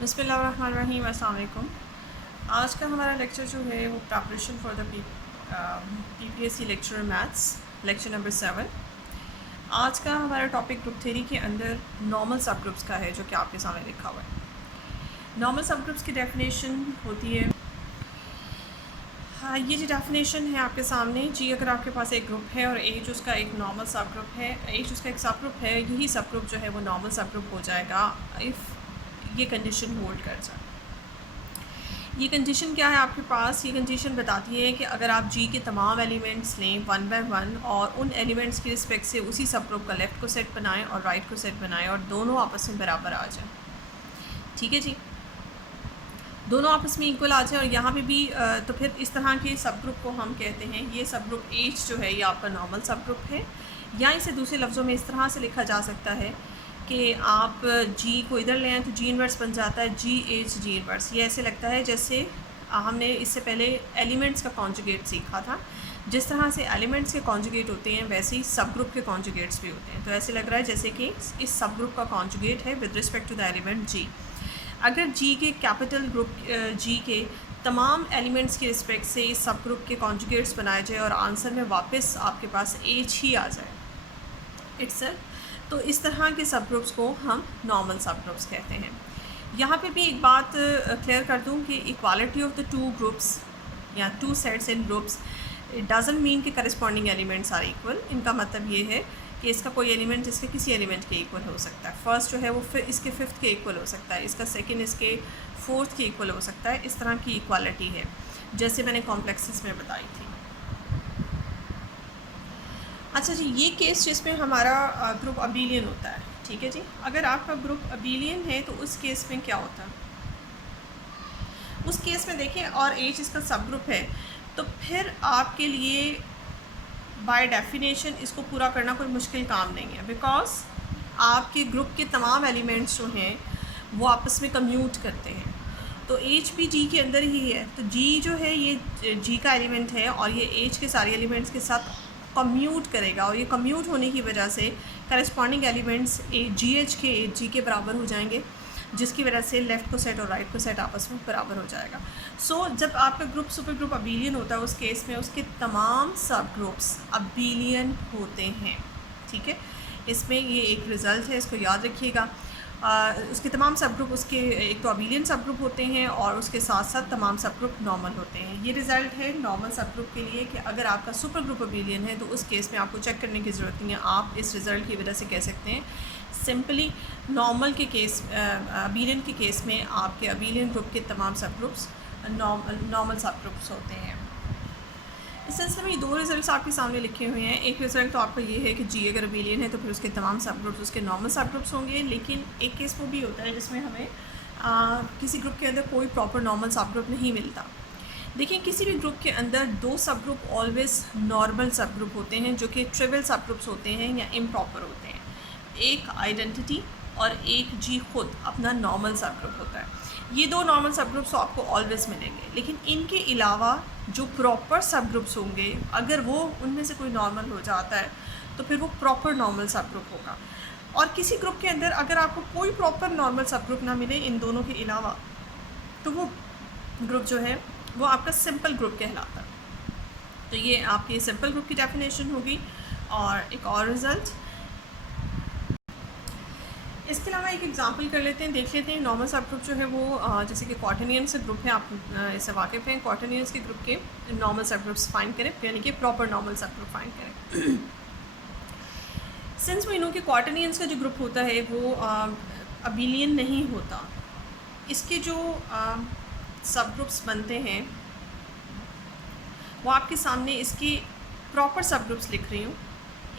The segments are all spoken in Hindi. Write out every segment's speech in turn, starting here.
बिस्मिल्लाहिर्रहमानिर्रहीम, अस्सलाम वालेकुम। आज का हमारा लेक्चर जो है वो preparation for the PPSC lecture maths lecture number 7। आज का हमारा टॉपिक ग्रुप थ्योरी के अंदर नॉर्मल सब ग्रुप्स का है, जो कि आपके सामने लिखा हुआ है। नॉर्मल सब ग्रुप्स की डेफिनेशन होती है, हाँ, ये जो डेफिनेशन है आपके सामने जी, अगर आपके पास एक ग्रुप है और एच उसका एक नॉर्मल सब ग्रुप है, एच उसका एक सब ग्रुप है, यही सब ग्रुप जो है वो नॉर्मल सब ग्रुप हो जाएगा इफ़ ये कंडीशन होल्ड कर जाए। ये कंडीशन क्या है आपके पास? ये कंडीशन बताती है कि अगर आप जी के तमाम एलिमेंट्स लें वन बाय वन और उन एलिमेंट्स की रिस्पेक्ट से उसी सब ग्रुप का लेफ़्ट को सेट बनाएं और राइट को सेट बनाएं और दोनों आपस में बराबर आ जाएं, ठीक है जी, दोनों आपस में इक्वल आ जाए। और यहाँ पे भी तो फिर इस तरह के सब ग्रुप को हम कहते हैं, ये सब ग्रुप एच जो है ये आपका नॉर्मल सब ग्रुप है। या इसे दूसरे लफ्ज़ों में इस तरह से लिखा जा सकता है कि आप जी को इधर ले आएँ तो जी इन्वर्स बन जाता है जी एच जी इन्वर्स। ये ऐसे लगता है जैसे हमने इससे पहले एलिमेंट्स का कॉन्जुगेट सीखा था। जिस तरह से एलिमेंट्स के कॉन्जुगेट होते हैं वैसे ही सब ग्रुप के कॉन्जुगेट्स भी होते हैं। तो ऐसे लग रहा है जैसे कि इस सब ग्रुप का कॉन्जुगेट है with respect to the element G. अगर जी के कैपिटल ग्रुप जी के तमाम एलिमेंट्स के रिस्पेक्ट से इस सब ग्रुप के कॉन्जुगेट्स बनाए जाए और आंसर में वापस आपके पास एच ही आ जाए इट्सेल्फ, तो इस तरह के सब ग्रुप्स को हम नॉर्मल सब ग्रुप्स कहते हैं। यहाँ पे भी एक बात क्लियर कर दूँ कि equality of the two groups या two sets in groups it doesn't mean कि करस्पॉन्डिंग एलिमेंट्स आर इक्वल। इनका मतलब ये है कि इसका कोई एलिमेंट इसके किसी एलिमेंट के इक्वल हो सकता है। फर्स्ट जो है वो फिर इसके फिफ्थ के इक्वल हो सकता है, इसका सेकंड इसके फोर्थ के इक्वल हो सकता है। इस तरह की इक्वालिटी है जैसे मैंने कॉम्प्लेक्सेस में बताई थी। अच्छा जी, ये केस जिसमें हमारा ग्रुप अबेलियन होता है, ठीक है जी। अगर आपका ग्रुप अबेलियन है तो उस केस में क्या होता है? उस केस में देखें और एच इसका सब ग्रुप है तो फिर आपके लिए बाय डेफिनेशन इसको पूरा करना कोई मुश्किल काम नहीं है, बिकॉज आपके ग्रुप के तमाम एलिमेंट्स जो हैं वो आपस में कम्यूट करते हैं। तो एच भी जी के अंदर ही है, तो जी जो है ये जी का एलिमेंट है और ये एच के सारे एलिमेंट्स के साथ कम्यूट करेगा और ये कम्यूट होने की वजह से करस्पॉन्डिंग एलिमेंट्स जी एच के एच जी के बराबर हो जाएंगे, जिसकी वजह से लेफ़्ट को सेट और राइट को सेट आपस में बराबर हो जाएगा। सो जब आपका ग्रुप सुपर ग्रुप अबेलियन होता है उस केस में उसके तमाम सब ग्रुप्स अबेलियन होते हैं, ठीक है। इसमें ये एक रिज़ल्ट है, इसको याद रखिएगा। उसके तमाम सब ग्रुप उसके एक तो अबेलियन सब ग्रुप होते हैं और उसके साथ साथ तमाम सब ग्रुप नॉर्मल होते हैं। ये रिज़ल्ट है नॉर्मल सब ग्रुप के लिए कि अगर आपका सुपर ग्रुप अबेलियन है तो उस केस में आपको चेक करने की ज़रूरत नहीं है। आप इस रिज़ल्ट की वजह से कह सकते हैं सिंपली नॉर्मल के केस अबेलियन के केस में आपके अबेलियन ग्रुप के तमाम सब ग्रुप्स नॉर्मल सब ग्रुप्स होते हैं। इस सिलसिले में दो रिजल्ट्स आपके सामने लिखे हुए हैं। एक रिज़ल्ट तो आपका ये है कि जी अगर अबेलियन है तो फिर उसके तमाम सब ग्रुप्स उसके नॉर्मल सब ग्रुप्स होंगे, लेकिन एक केस वो भी होता है जिसमें हमें किसी ग्रुप के अंदर कोई प्रॉपर नॉर्मल सब ग्रुप नहीं मिलता। देखिए, किसी भी ग्रुप के अंदर दो सब ग्रुप ऑलवेज नॉर्मल सब ग्रुप होते हैं जो कि ट्रिवियल सब ग्रुप्स होते हैं या इम्प्रॉपर होते हैं। एक आइडेंटिटी और एक जी खुद अपना नॉर्मल सब ग्रुप होता है। ये दो नॉर्मल सब ग्रुप्स आपको ऑलवेज मिलेंगे, लेकिन इनके अलावा जो प्रॉपर सब ग्रुप्स होंगे अगर वो उनमें से कोई नॉर्मल हो जाता है तो फिर वो प्रॉपर नॉर्मल सब ग्रुप होगा। और किसी ग्रुप के अंदर अगर आपको कोई प्रॉपर नॉर्मल सब ग्रुप ना मिले इन दोनों के अलावा तो वो ग्रुप जो है वो आपका सिंपल ग्रुप कहलाता है। तो ये आपकी सिंपल ग्रुप की डेफिनेशन होगी। और एक और रिज़ल्ट, इसके अलावा एक एग्जांपल कर लेते हैं, देख लेते हैं। नॉर्मल सब ग्रुप जो है वो जैसे कि क्वार्टरनियंस ग्रुप है, आप इससे वाकिफ़ हैं। क्वार्टरनियंस के ग्रुप के नॉर्मल सब ग्रुप्स फाइंड करें, यानी कि प्रॉपर नॉर्मल सब ग्रुप फाइंड करें। सिंस वी नो कि क्वार्टरनियंस का जो ग्रुप होता है वो अबेलियन नहीं होता, इसके जो सब ग्रुप्स बनते हैं वो आपके सामने इसकी प्रॉपर सब ग्रुप्स लिख रही हूँ।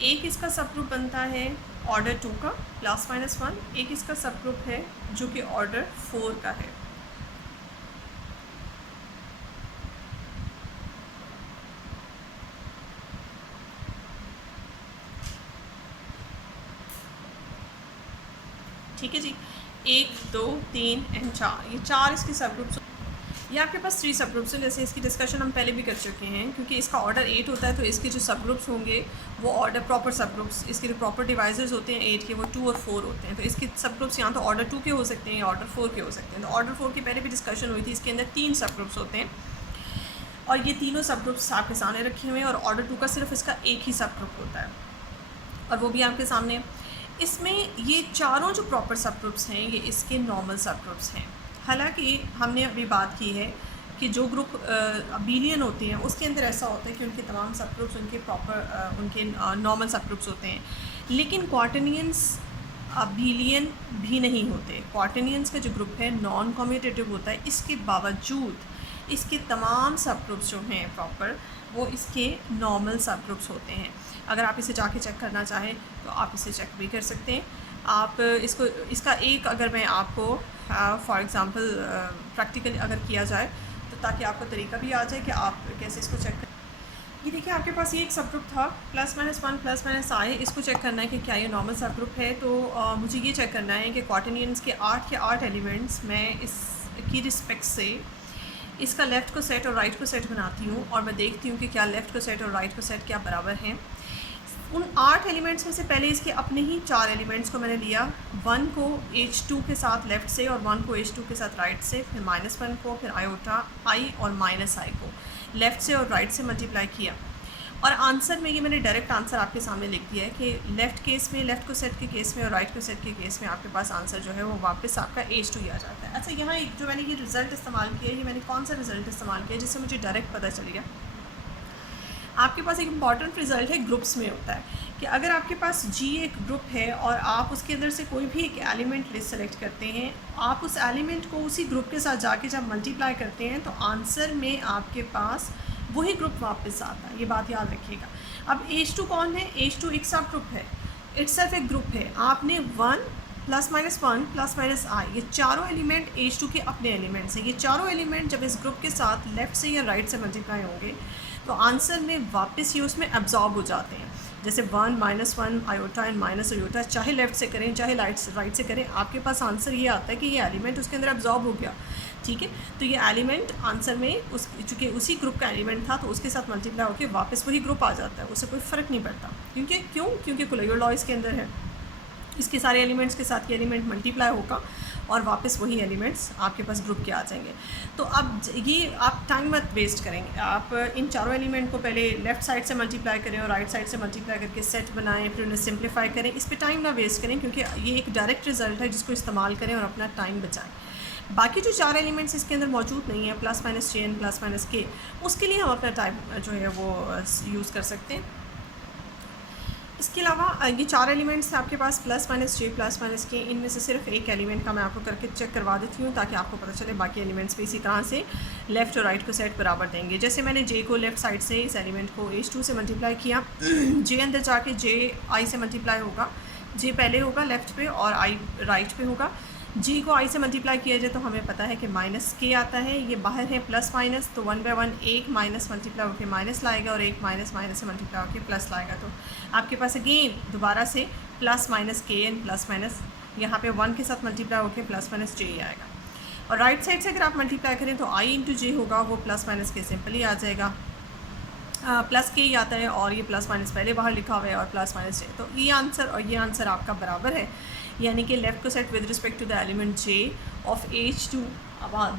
एक इसका सब ग्रुप बनता है ऑर्डर 2 का ±1, एक इसका सब ग्रुप है जो कि ऑर्डर 4 का है। ठीक है जी, 1 2 3 एंड 4, ये चार इसके सब ग्रुप्स। ये आपके पास 3 सब ग्रुप्स हैं। जैसे इसकी डिस्कशन हम पहले भी कर चुके हैं, क्योंकि इसका ऑर्डर 8 होता है तो इसके जो सब ग्रुप्स होंगे वो ऑर्डर प्रॉपर सब ग्रुप्स, इसके जो प्रॉपर डिवाइजर्स होते हैं 8 के, वो 2 और 4 होते हैं। तो इसके सब ग्रुप्स यहाँ तो ऑर्डर 2 के हो सकते हैं या ऑर्डर 4 के हो सकते हैं। तो ऑर्डर 4 की पहले भी डिस्कशन हुई थी। इसके अंदर 3 सब ग्रुप्स होते हैं और ये तीनों सब ग्रुप्स आपके सामने रखे हुए हैं, और ऑर्डर 2 का सिर्फ इसका एक ही सब ग्रुप होता है और वो भी आपके सामने। इसमें ये चारों जो प्रॉपर सब ग्रुप्स हैं ये इसके नॉर्मल सब ग्रुप्स हैं। हालांकि हमने अभी बात की है कि जो ग्रुप अबीलियन होते हैं उसके अंदर ऐसा होता है कि उनके तमाम सब ग्रुप्स उनके प्रॉपर उनके नॉर्मल सब ग्रुप्स होते हैं, लेकिन क्वार्टरनियंस अबीलियन भी नहीं होते। क्वार्टरनियंस का जो ग्रुप है नॉन कम्यूटेटिव होता है, इसके बावजूद इसके तमाम सब ग्रुप्स जो हैं प्रॉपर वो इसके नॉर्मल सब ग्रुप्स होते हैं। अगर आप इसे जाके चेक करना चाहें तो आप इसे चेक भी कर सकते हैं। आप इसका एक अगर मैं आपको फॉर एग्ज़ाम्पल प्रैक्टिकल अगर किया जाए तो ताकि आपको तरीका भी आ जाए कि आप कैसे इसको चेक करें। ये देखिए आपके पास ये एक सब ग्रुप था +-1 +-i। इसको चेक करना है कि क्या ये नॉर्मल सब ग्रुप है। तो मुझे ये चेक करना है कि क्वार्टरनियंस के 8 एलिमेंट्स मैं इसकी रिस्पेक्ट से इसका लेफ़्ट को सेट और राइट को सेट बनाती हूँ और मैं देखती हूँ कि क्या लेफ़्ट को सेट और राइट को सेट क्या बराबर हैं। उन 8 एलिमेंट्स में से पहले इसके अपने ही 4 एलिमेंट्स को मैंने लिया, 1 को H2 के साथ लेफ़्ट से और 1 को H2 के साथ राइट से, फिर -1 को, फिर आयोटा i और -i को लेफ़्ट से और राइट से मल्टीप्लाई किया। और आंसर में ये मैंने डायरेक्ट आंसर आपके सामने लिख दिया है कि लेफ़्ट केस में, लेफ़्ट को सेट के केस में और राइट को सेट के केस में आपके पास आंसर जो है वो वापस आपका H2 ही आ जाता है। अच्छा, यहाँ एक जो मैंने ये रिज़ल्ट इस्तेमाल किया है, ये मैंने कौन सा रिज़ल्ट इस्तेमाल किया जिससे मुझे डायरेक्ट पता चल गया। आपके पास एक इम्पॉर्टेंट रिज़ल्ट है ग्रुप्स में होता है कि अगर आपके पास G एक ग्रुप है और आप उसके अंदर से कोई भी एक एलिमेंट लिस्ट सेलेक्ट करते हैं, आप उस एलिमेंट को उसी ग्रुप के साथ जाके जब मल्टीप्लाई करते हैं तो आंसर में आपके पास वही ग्रुप वापस आता है। ये बात याद रखिएगा। अब H2 कौन है? H2 एक सब ग्रुप है, इट्सेल्फ एक ग्रुप है। आपने 1 +-1 +-i, ये चारों एलिमेंट H2 के अपने एलिमेंट्स हैं। ये चारों एलिमेंट जब इस ग्रुप के साथ लेफ़्ट से या राइट से मल्टीप्लाई होंगे तो आंसर में वापस ये उसमें एब्जॉर्ब हो जाते हैं। जैसे 1 -1 आयोटा एंड माइनस आयोटा, चाहे लेफ़्ट से करें चाहे राइट से करें, आपके पास आंसर ये आता है कि ये एलिमेंट उसके अंदर एब्जॉर्ब हो गया। ठीक है, तो ये एलिमेंट आंसर में चूँकि उसी ग्रुप का एलिमेंट था तो उसके साथ मल्टीप्लाई होकर वापस वही ग्रुप आ जाता है, उससे कोई फ़र्क नहीं पड़ता। क्योंकि कुलैयर लॉ इसके अंदर है, इसके सारे एलिमेंट्स के साथ ये एलिमेंट मल्टीप्लाई होगा और वापस वही एलिमेंट्स आपके पास ग्रुप के आ जाएंगे। तो अब ये आप टाइम मत वेस्ट करेंगे, आप इन चारों एलिमेंट को पहले लेफ़्ट साइड से मल्टीप्लाई करें और राइट साइड से मल्टीप्लाई करके सेट बनाएं, फिर उन्हें सिंप्लीफाई करें। इस पर टाइम ना वेस्ट करें क्योंकि ये एक डायरेक्ट रिज़ल्ट है जिसको इस्तेमाल करें और अपना टाइम बचाएँ। बाकी जो 4 एलिमेंट्स इसके अंदर मौजूद नहीं है, +-j and +-k, उसके लिए हम अपना टाइम जो है वो यूज़ कर सकते हैं। इसके अलावा ये 4 एलिमेंट्स हैं आपके पास +-j +-k, इनमें से सिर्फ एक एलिमेंट का मैं आपको करके चेक करवा देती हूँ ताकि आपको पता चले बाकी एलिमेंट्स भी इसी तरह से लेफ़्ट और राइट को सेट बराबर देंगे। जैसे मैंने j को लेफ़्ट साइड से इस एलिमेंट को H2 से मल्टीप्लाई किया, j अंदर जाके j i से मल्टीप्लाई होगा, j पहले होगा लेफ़्ट पे और i राइट पे होगा। g को i से मल्टीप्लाई किया जाए तो हमें पता है कि -k आता है, ये बाहर है +-, तो 1/1 एक माइनस मल्टीप्लाई होकर माइनस लाएगा और एक माइनस से मल्टीप्लाई होकर प्लस लाएगा। तो आपके पास अगेन दोबारा से +-k एंड +- यहाँ पे 1 के साथ मल्टीप्लाई होकर +-j आएगा। और राइट साइड से अगर आप मल्टीप्लाई करें तो i × j होगा, वो +-k सिंपल ही आ जाएगा, +k ही आता है और ये +- पहले बाहर लिखा हुआ है और +-j। तो ये आंसर और ये आंसर आपका बराबर है, यानी कि लेफ़्ट को set with respect to the element j of H2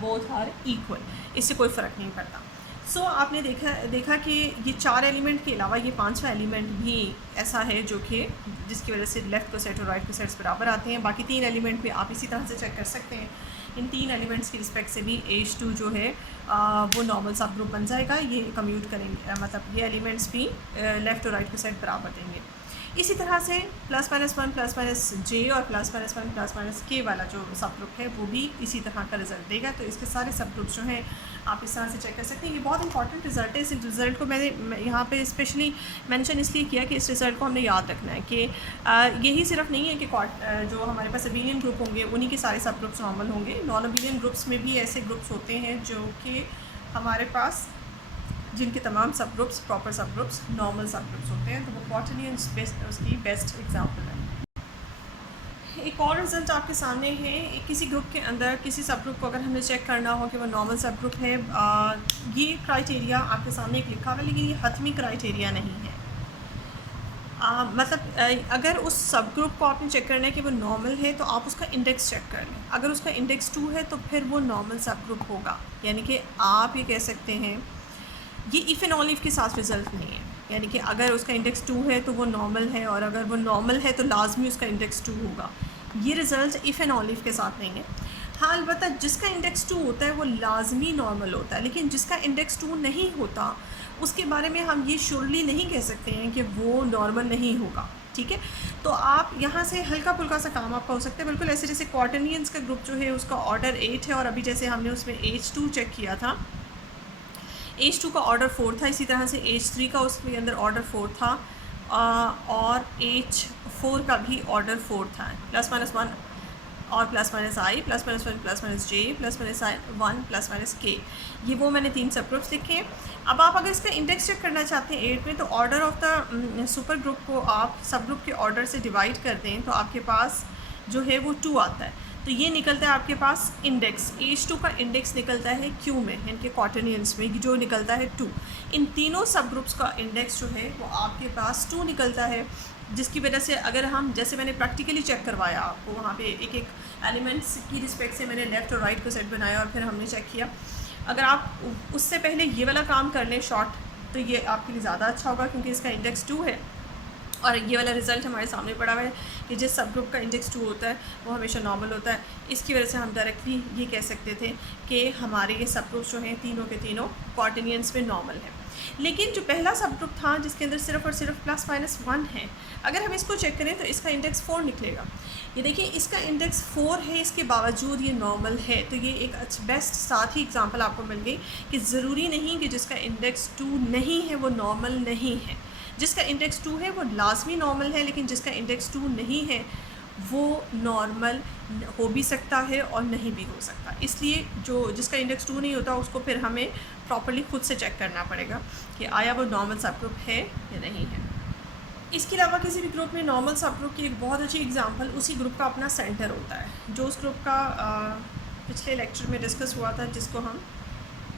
both are equal, इससे कोई फ़र्क नहीं पड़ता। सो आपने देखा कि ये 4 एलिमेंट के अलावा ये 5वां एलिमेंट भी ऐसा है जो कि जिसकी वजह से लेफ़्ट को सेट और राइट को सेट्स बराबर आते हैं। बाकी 3 एलिमेंट भी आप इसी तरह से चेक कर सकते हैं। इन 3 एलिमेंट्स की रिस्पेक्ट से भी H2 जो है वो नॉर्मल सब ग्रुप बन जाएगा। ये कम्यूट करेंगे, मतलब ये एलिमेंट्स भी लेफ़्ट और राइट को सेट बराबर देंगे। इसी तरह से +-1 +-j और +-1 +-k वाला जो सब ग्रुप है वो भी इसी तरह का रिज़ल्ट देगा। तो इसके सारे सब ग्रुप्स जो हैं आप इस तरह से चेक कर सकते हैं। ये बहुत इंपॉर्टेंट रिज़ल्ट है। इस रिज़ल्ट को मैंने यहाँ पे स्पेशली मेंशन इसलिए किया कि इस रिज़ल्ट को हमने याद रखना है कि यही सिर्फ नहीं है कि जो हमारे पास अबीलियन ग्रुप होंगे उन्हीं के सारे सब ग्रुप्स नॉर्मल होंगे। नॉन अबीलियन ग्रुप्स में भी ऐसे ग्रुप्स होते हैं जो कि हमारे पास जिनके तमाम सब ग्रुप्स प्रॉपर सब ग्रुप्स नॉर्मल सब ग्रुप्स होते हैं। तो वो क्वार्टरनियंस उसकी बेस्ट एग्जांपल है। एक और रिज़ल्ट आपके सामने है। किसी ग्रुप के अंदर किसी सब ग्रुप को अगर हमें चेक करना हो कि वो नॉर्मल सब ग्रुप है, ये क्राइटेरिया आपके सामने एक लिखा हुआ है, लेकिन ये हतमी क्राइटेरिया नहीं है। मतलब अगर उस सब ग्रुप को आपने चेक करना है कि वो नॉर्मल है, तो आप उसका इंडेक्स चेक कर लें। अगर उसका इंडेक्स 2 है तो फिर वो नॉर्मल सब ग्रुप होगा। यानी कि आप ये कह सकते हैं, ये इफ़ एंड ऑल इफ़ के साथ रिज़ल्ट नहीं है। यानी कि अगर उसका इंडेक्स 2 है तो वो नॉर्मल है, और अगर वो नॉर्मल है तो लाजमी उसका इंडेक्स 2 होगा। ये result if and all if के साथ नहीं है। हाँ, अलबत्ता जिसका इंडेक्स 2 होता है वो लाजमी नॉर्मल होता है, लेकिन जिसका इंडेक्स 2 नहीं होता उसके बारे में हम ये श्योरली नहीं कह सकते हैं कि वो नॉर्मल नहीं होगा। ठीक है, तो आप यहाँ से हल्का फुल्का सा काम आपका हो सकता है। बिल्कुल ऐसे जैसे क्वार्टरनियंस का ग्रुप जो है उसका ऑर्डर 8 है, और अभी जैसे हमने उसमें H2 चेक किया था, H2 का ऑर्डर 4 था, इसी तरह से H3 का उसके अंदर ऑर्डर 4 था, और H4 का भी ऑर्डर 4 था। +- 1 और +-i, +-1 +-j, +-1 +-k, ये वो मैंने 3 सब ग्रुप्स लिखे हैं। अब आप अगर इसका इंडेक्स चेक करना चाहते हैं 8 में, तो order of the super group को आप सब ग्रुप के ऑर्डर से डिवाइड कर दें तो आपके पास जो है वो 2 आता है। तो ये निकलता है आपके पास इंडेक्स, H2 का इंडेक्स निकलता है Q में, इनके क्वार्टरनियंस में जो निकलता है 2। इन तीनों सब ग्रुप्स का इंडेक्स जो है वो आपके पास 2 निकलता है, जिसकी वजह से अगर हम, जैसे मैंने प्रैक्टिकली चेक करवाया आपको, वहाँ पे एक एक एलिमेंट्स की रिस्पेक्ट से मैंने लेफ़्ट और राइट को सेट बनाया और फिर हमने चेक किया। अगर आप उससे पहले ये वाला काम कर लें शॉर्ट, तो ये आपके लिए ज़्यादा अच्छा होगा, क्योंकि इसका इंडेक्स 2 है और ये वाला रिज़ल्ट हमारे सामने पड़ा हुआ है कि जिस सब ग्रुप का इंडेक्स 2 होता है वो हमेशा नॉर्मल होता है। इसकी वजह से हम डायरेक्टली ये कह सकते थे कि हमारे ये सब ग्रुप्स जो हैं तीनों के तीनों क्वार्टरनियंस में नॉर्मल है। लेकिन जो पहला सब ग्रुप था जिसके अंदर सिर्फ और सिर्फ +-1 है, अगर हम इसको चेक करें तो इसका इंडेक्स 4 निकलेगा। ये देखिए, इसका इंडेक्स 4 है, इसके बावजूद ये नॉर्मल है। तो ये एक बेस्ट साथ ही एग्जांपल आपको मिल गई कि ज़रूरी नहीं कि जिसका इंडेक्स 2 नहीं है वो नॉर्मल नहीं है। जिसका इंडेक्स 2 है वो लाजमी नॉर्मल है, लेकिन जिसका इंडेक्स 2 नहीं है वो नॉर्मल हो भी सकता है और नहीं भी हो सकता। इसलिए जो जिसका इंडेक्स 2 नहीं होता उसको फिर हमें प्रॉपर्ली खुद से चेक करना पड़ेगा कि आया वो नॉर्मल सब ग्रुप है या नहीं है। इसके अलावा किसी भी ग्रुप में नॉर्मल सब ग्रुप की एक बहुत अच्छी एग्जांपल उसी ग्रुप का अपना सेंटर होता है, जो उस ग्रुप का पिछले लेक्चर में डिस्कस हुआ था, जिसको हम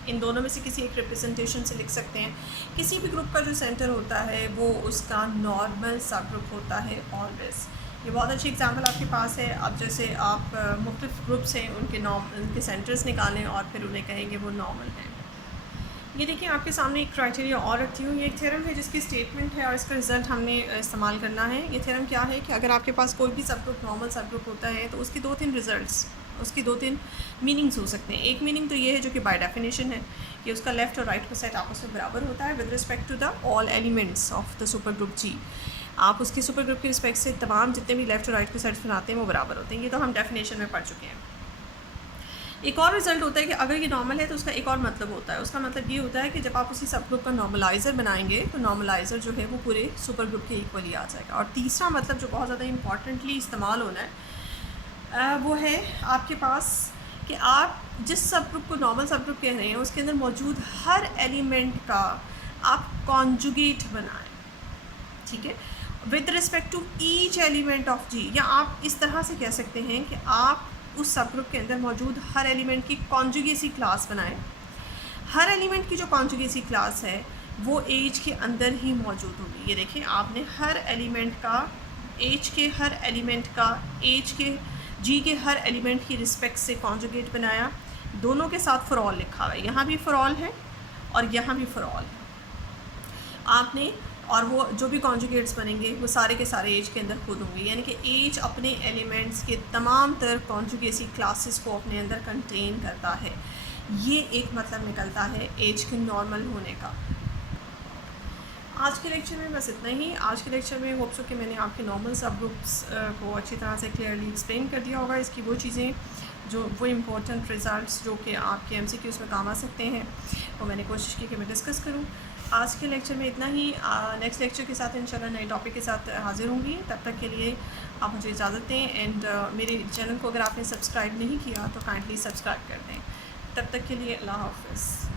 इन दोनों में से किसी एक रिप्रेजेंटेशन से लिख सकते हैं। किसी भी ग्रुप का जो सेंटर होता है वो उसका नॉर्मल सब ग्रुप होता है ऑलवेज। ये बहुत अच्छी एग्जांपल आपके पास है। अब जैसे आप मुख्तलिफ ग्रुप्स हैं उनके सेंटर्स निकालें और फिर उन्हें कहेंगे वो नॉर्मल है। ये देखिए, आपके सामने एक क्राइटेरिया और रखती हूँ। ये एक थ्योरम है जिसकी स्टेटमेंट है और इसका रिज़ल्ट हमने इस्तेमाल करना है। ये थ्योरम क्या है कि अगर आपके पास कोई भी सब ग्रुप नॉर्मल सब ग्रुप होता है तो उसकी 2-3 रिज़ल्ट्स, उसकी 2-3 मीनिंग्स हो सकते हैं। एक मीनिंग तो ये है जो कि बाय डेफिनेशन है कि उसका लेफ़्ट और राइट को सेट आपस में बराबर होता है with respect to the all elements of the super group G. आप उसके सुपर ग्रुप की रिस्पेक्ट से तमाम जितने भी लेफ़्ट और राइट के सेट्स बनाते हैं वो बराबर होते हैं। ये तो हम डेफिनेशन में पढ़ चुके हैं। एक और रिज़ल्ट होता है कि अगर ये नॉर्मल है तो उसका एक और मतलब होता है। उसका मतलब ये होता है कि जब आप उसी सब ग्रुप का नॉर्मलाइज़र बनाएंगे तो नॉर्मलाइज़र जो है वो पूरे सुपर ग्रुप के इक्वली आ जाएगा। और तीसरा मतलब जो बहुत ज़्यादा इंपॉर्टेंटली इस्तेमाल होना है वो है आपके पास कि आप जिस सब ग्रुप को नॉर्मल सब ग्रुप कह रहे हैं उसके अंदर मौजूद हर एलिमेंट का आप कॉन्जुगेट बनाएं। ठीक है, with respect to each element of G, या आप इस तरह से कह सकते हैं कि आप उस सब ग्रुप के अंदर मौजूद हर एलिमेंट की कॉन्जुगेसी क्लास बनाएं। हर एलिमेंट की जो कॉन्जुगेसी क्लास है वो एज के अंदर ही मौजूद होगी। ये देखिए, आपने हर एलिमेंट का एज के हर एलिमेंट का एज के जी के हर एलिमेंट की रिस्पेक्ट से कॉन्जुगेट बनाया। दोनों के साथ फॉर ऑल लिखा हुआ है, यहाँ भी फॉर ऑल है और यहाँ भी फॉर ऑल है आपने। और वो जो भी कॉन्जुगेट्स बनेंगे वो सारे के सारे एज के अंदर खुद होंगे, यानी कि एज अपने एलिमेंट्स के तमाम तर कॉन्जुगेसी क्लासेस को अपने अंदर कंटेन करता है। ये एक मतलब निकलता है एज के नॉर्मल होने का। आज के लेक्चर में बस इतना ही। आज के लेक्चर में होप सो कि मैंने आपके नॉर्मल सब ग्रुप्स को अच्छी तरह से क्लियरली एक्सप्लेन कर दिया होगा। इसकी वो चीज़ें जो वो इम्पोर्टेंट रिज़ल्ट्स जो कि आपके MCQs में काम आ सकते हैं वो मैंने कोशिश की कि मैं डिस्कस करूँ। आज के लेक्चर में इतना ही। नेक्स्ट लेक्चर के साथ इंशाल्लाह नए टॉपिक के साथ हाज़िर होंगी। तब तक के लिए आप मुझे इजाज़त दें। एंड मेरे चैनल को अगर आपने सब्सक्राइब नहीं किया तो काइंडली सब्सक्राइब कर दें। तब तक के लिए अल्लाह हाफ़िज़।